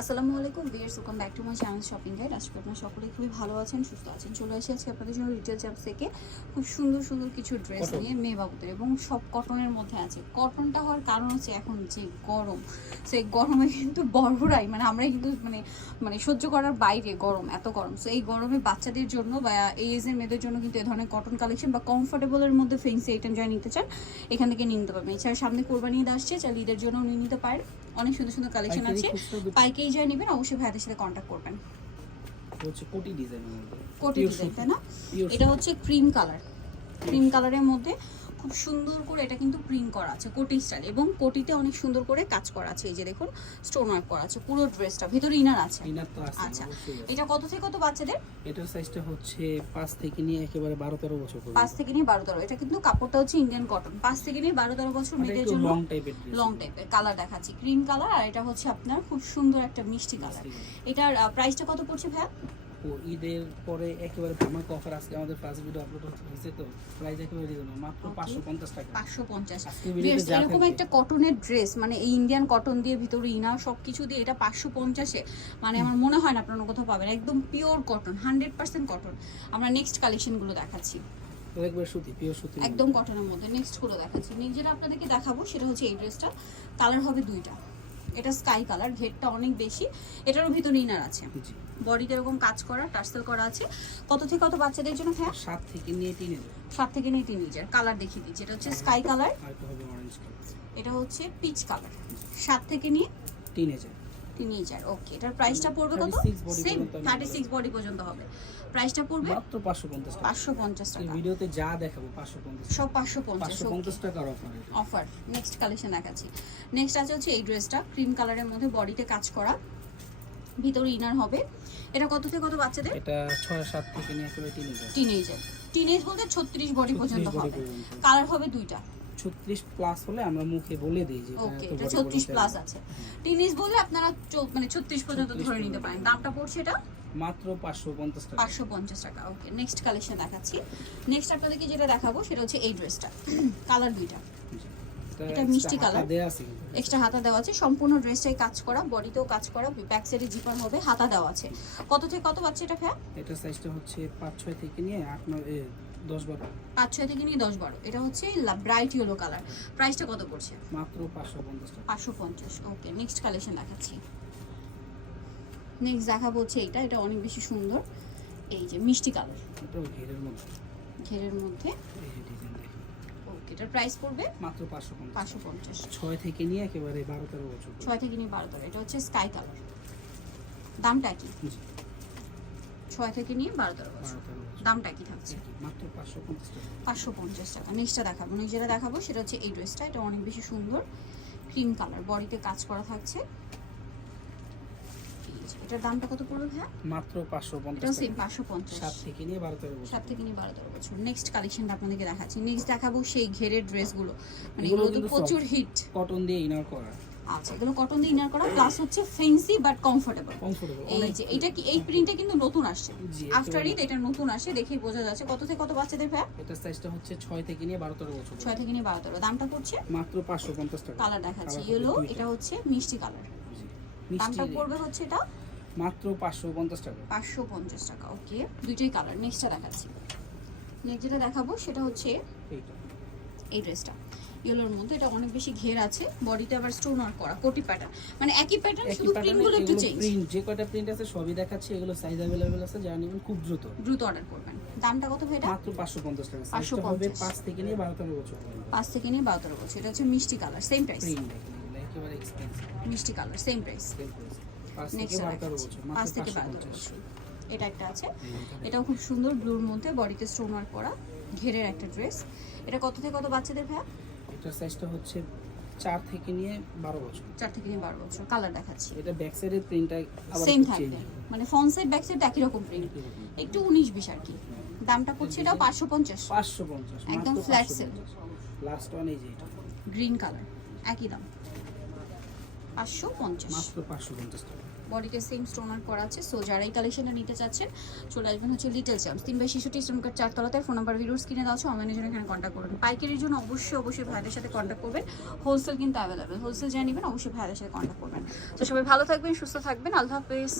আসসালামু আলাইকুম বিয়ার্স welcome back to my channel shopping guide. আজকে আপনারা সকলে খুবই ভালো আছেন সুস্থ আছেন। চলে আসি আজকে আপনাদের জন্য রিটেল চ্যাপস থেকে খুব সুন্দর সুন্দর কিছু ড্রেস নিয়ে মেয়ে বাবুদের এবং সব কটনের মধ্যে আছে। কটনটা হওয়ার কারণ হচ্ছে এখন যে গরম। সেই গরমে কিন্তু বড়রাই মানে আমরা কিন্তু মানে মানে সহ্য করার বাইরে গরম এত গরম। সো এই গরমে বাচ্চাদের জন্য বা এই এজের মেয়েদের জন্য কিন্তু এ ধরনের কটন কালেকশন বা কমফোর্টেবলের মধ্যে ফেন্সি আইটেম যারা নিতে চান এখান থেকে নিয়ে নিতে পারবেন। এছাড়া সামনে কোরবানি ঈদ আসছে চাইলে ঈদের জন্য নিয়ে নিতে পারেন। অনেক সুন্দর সুন্দর কালেকশন আছে। পাইকারি যা নেবেন অবশ্যই ভাইদের সাথে কন্ট্যাক্ট করবেন। হচ্ছে কোটি ডিজাইন কোটি ডিজাইন তাই না? এটা হচ্ছে ক্রিম কালার ক্রিম কালারের মধ্যে খুব সুন্দর করে এটা কিন্তু প্রিন্ট করা আছে কোটি স্টাইল এবং কোটিতে অনেক সুন্দর করে কাজ করা আছে। এই যে দেখুন স্টোন ওয়ার্ক করা আছে পুরো ড্রেসটা ভিতরে ইনার আছে। ইনার তো আছে আচ্ছা এটা কত থেকে কত বাচ্চাদের? এটার সাইজটা হচ্ছে পাঁচ থেকে নিয়ে একেবারে বারো তেরো বছর পর্যন্ত। পাঁচ থেকে নিয়ে বারো তেরো এটা কিন্তু কাপড়টা হচ্ছে ইন্ডিয়ান কটন পাঁচ থেকে নিয়ে বারো তেরো বছর মেয়েদের জন্য লং টাইপের লং টাইপের কালার দেখাচ্ছি। ক্রিম কালার আর এটা হচ্ছে আপনার খুব সুন্দর একটা মিষ্টি কালার এটার প্রাইসটা কত পড়ছে ভাইয়া? ও ঈদের পরে একেবারে ধামাকা অফার আজকে আমাদের ফার্স্ট ভিডিও আপলোড হয়েছে তো? প্রাইস একেবারে রিজনেবল মাত্র Okay. পাঁচশো পঞ্চাশ টাকা। পাঁচশো পঞ্চাশ। আজকে ভিডিওতে যা এরকম একটা কটনের ড্রেস মানে এই ইন্ডিয়ান কটন দিয়ে ভিতরে ইনার সব কিছু দিয়ে এটা পাঁচশো পঞ্চাশে। মানে আমার মনে হয় না আপনারা কোথাও পাবেন একদম pure cotton hundred percent cotton আমরা নেক্সট কালেকশনগুলো দেখাচ্ছি। একবার সুতি পিওর সুতি। একদম কটনের মধ্যে নেক্সটগুলো দেখাচ্ছি। নেক্সট যেটা আপনাদেরকে দেখাবো সেটা হচ্ছে এই ড্রেসটা কালার হবে দুইটা। এটা স্কাই কালার ঘেরটা অনেক বেশি। এটারও ভিতরে ইনার আছে। বডিটা বডিতে এরকম কাজ করা টার্সেল করা আছে। কত থেকে কত বাচ্চাদের জন্য হ্যাঁ সাত থেকে নিয়ে তিন সাত থেকে নিয়ে তিন ইঞ্চের কালার দেখিয়ে দিচ্ছি। এটা হচ্ছে স্কাই কালার। এটা হচ্ছে পিচ কালার সাত থেকে নিয়ে তিন টিনে যাবে টিনেজার ওকে এটার প্রাইসটা পড়বে কত? সেম থার্টি সিক্স বডি পর্যন্ত হবে। প্রাইসটা পড়বে মাত্র পাঁচশো পঞ্চাশ পাঁচশো পঞ্চাশ টাকা। ভিডিওতে যা দেখাবো পাঁচশো পঞ্চাশ সব পাঁচশো পঞ্চাশ পঞ্চাশ টাকার অফার অফার নেক্সট কালেকশন দেখাচ্ছি। নেক্সট আছে হচ্ছে এই ড্রেসটা ক্রিম কালারের মধ্যে বডিতে কাজ করা। ভিতরে ইনার হবে। এটা কত থেকে কত বাচ্চাদের? এটা ছয় সাত থেকে নিয়ে একেবারে টিনে যাবে টিনেজার টিনেজ বলতে ছত্রিশ বডি পর্যন্ত হবে। কালার হবে দুইটা। ছত্রিশ প্লাস হলে আমরা মুখে বলে দিই যে ওকে এটা ছত্রিশ প্লাস আছে। টিনেজ বললে আপনারা মানে ছত্রিশ পর্যন্ত 36 ধরে নিতে পারেন। দামটা পড়ছে এটা? মাত্র পাঁচশো পঞ্চাশ টাকা। পাঁচশো পঞ্চাশ টাকা। ওকে নেক্সট কালেকশন দেখাচ্ছি। নেক্সট আপনাদেরকে যেটা দেখাবো সেটা হচ্ছে এই ড্রেসটা কালার দুইটা। এটা মিষ্টি কিন্তু। এক্সট্রা হাতা দেওয়া আছে। সম্পূর্ণ ড্রেসটাই কাজ করা বডিতেও কাজ করা ব্যাক সাইডে জিপার হবে হাতা দেওয়া আছে। কত থেকে কত পাচ্ছে এটা ফ্যা এটার সাইজটা হচ্ছে পাঁচ ছয় থেকে নিয়ে আট নয় এ, দশ বারো। পাঁচ ছয় থেকে নিয়ে দশ বারো? এটা হচ্ছে ব্রাইট ইয়েলো কালার প্রাইসটা কত পড়ছে? মাত্র পাঁচশো পঞ্চাশ টাকা। পাঁচশো পঞ্চাশ ওকে নেক্সট কালেকশন দেখাচ্ছি। নেক্সট দেখাবো হচ্ছে এইটা এটা অনেক বেশি সুন্দর। এই যে মিষ্টি কালার। এটাও ঘেরের মধ্যে। ঘেরের মধ্যে। এই যে ডিজাইন ওকে এটার প্রাইস পড়বে? মাত্র পাঁচশো পঞ্চাশ পাঁচশো পঞ্চাশ। ছয় থেকে নিয়ে একেবারে বারো তেরো বছর ছয় থেকে নিয়ে বারো তেরো এটা হচ্ছে স্কাই কালার দামটা কি? ছয় থেকে নিয়ে বারো তেরো বছর। দামটা কি থাকছে। মাত্র পাঁচশো পঞ্চাশ টাকা। নেক্সটটা দেখাবো। নেক্সট যেটা দেখাবো সেটা হচ্ছে এই ড্রেসটা এটা অনেক বেশি সুন্দর। ক্রিম কালার বডিতে কাজ করা থাকছে। এটার দামটা কত পড়বে ভাইয়া? মাত্র পাঁচশো এটাও পঞ্চাশ সেম টাকা। পাঁচশো পঞ্চাশ। সাত থেকে নিয়ে বারো তেরো বছর। সাত থেকে নিয়ে বারো তেরো বছর। নেক্সট কালেকশনটা আপনাদেরকে দেখাচ্ছি। নেক্সট দেখাবো সেই ঘেরের ড্রেসগুলো মানে এগুলো এগুলো তো প্রচুর হিট কটন দিয়ে ইনার করা। আচ্ছা এগুলো কটন দিয়ে ইনার করা প্লাস হচ্ছে ফেন্সি বাট কমফোর্টেবল এই যে এটা কি এই প্রিন্টটা কিন্তু নতুন আসছে। আফটার ঈদ এটা নতুন আসে দেখেই বোঝা যাচ্ছে। কত থেকে কত বাচ্চাদের ভাই এটার সাইজটা হচ্ছে ছয় থেকে নিয়ে বারো তেরো বছর ছয় থেকে নিয়ে বারো তেরো। দামটা পড়ছে? মাত্র পাঁচশো পঞ্চাশ টাকা। কালার দেখাচ্ছি। ইয়েলো এটা হচ্ছে মিষ্টি কালার দামটা পড়বে হচ্ছে এটা? মাত্র পাঁচশো পঞ্চাশ টাকা। পাঁচশো পঞ্চাশ টাকা ওকে। দুইটাই কালার নেক্সটটা দেখাচ্ছি। নেক্সট যেটা দেখাবো সেটা হচ্ছে এইটা। এই ড্রেসটা ইয়েলোর মধ্যে এটা অনেক বেশি ঘের আছে বডিতে আবার স্টোন ওয়ার্ক করা কোটি প্যাটার্ন মানে একই প্যাটার্ন শুধু প্রিন্টগুলো একটু চেঞ্জ প্রিন্ট যে কয়টা প্রিন্ট আছে সবই দেখাচ্ছি এগুলো সাইজ অ্যাভেলেবেল আছে যারা নেবেন খুব দ্রুত। দ্রুত অর্ডার করবেন। দামটা কত ভাই এটা? মাত্র পাঁচশো পঞ্চাশ টাকা। 550 হবে পাঁচ থেকে নিয়ে বারো তেরো বছর পাঁচ থেকে নিয়ে বারো তেরো বছর। এটা হচ্ছে মিষ্টি কালার সেম প্রাইস একেবারে এক্সপেন্সিভ মিষ্টি কালার সেম প্রাইস থেকে বছর বছর। এটা একটা আছে। এটাও খুব সুন্দর ব্লুর মধ্যে বডিতে স্টোন ওয়ার্ক করা ঘেরের একটা ড্রেস এটা কত থেকে কত বাচ্চাদের ভাই এটার সাইজটা হচ্ছে চার থেকে নিয়ে বারো বছর। চার থেকে নিয়ে বারো বছর। কালার দেখাচ্ছি। এটা ব্যাক সাইডের প্রিন্টটা সেম থাকবে। মানে ফ্রন্ট সাইড ব্যাক সাইড একই রকম প্রিন্ট একটু উনিশ বিশ আর কি। দামটা পড়ছে এটাও পাঁচশো পঞ্চাশ। পাঁচশো পঞ্চাশ একদম flat sale। লাস্ট ওয়ান এই যে এটা। গ্রিন কালার একই দাম। পাঁচশো পঞ্চাশ। মাত্র পাঁচশো পঞ্চাশ টাকা। বডিতে সেম স্টোনার করা আছে। সো যারা এই কালেকশনটা নিতে চাচ্ছেন, চলে আসবেন হচ্ছে লিটল চ্যাম্পস তিন বাই শিশুটি কার্ড চারতলাতে ফোন নাম্বার ভিডিওস কিনে দেওয়া আছে অনলাইনের জন্য এখানে কন্ট্যাক্ট করবেন। পাইকারির জন্য অবশ্যই অবশ্যই ভাইদের সাথে কন্ট্যাক্ট করবেন। হোলসেল কিন্তু অ্যাভেলেবেল হোলসেল যা নেবেন, অবশ্যই ভাইদের সাথে কন্ট্যাক্ট করবেন। তো সবাই ভালো থাকবেন, সুস্থ থাকবেন। আল্লাহ হাফেজ।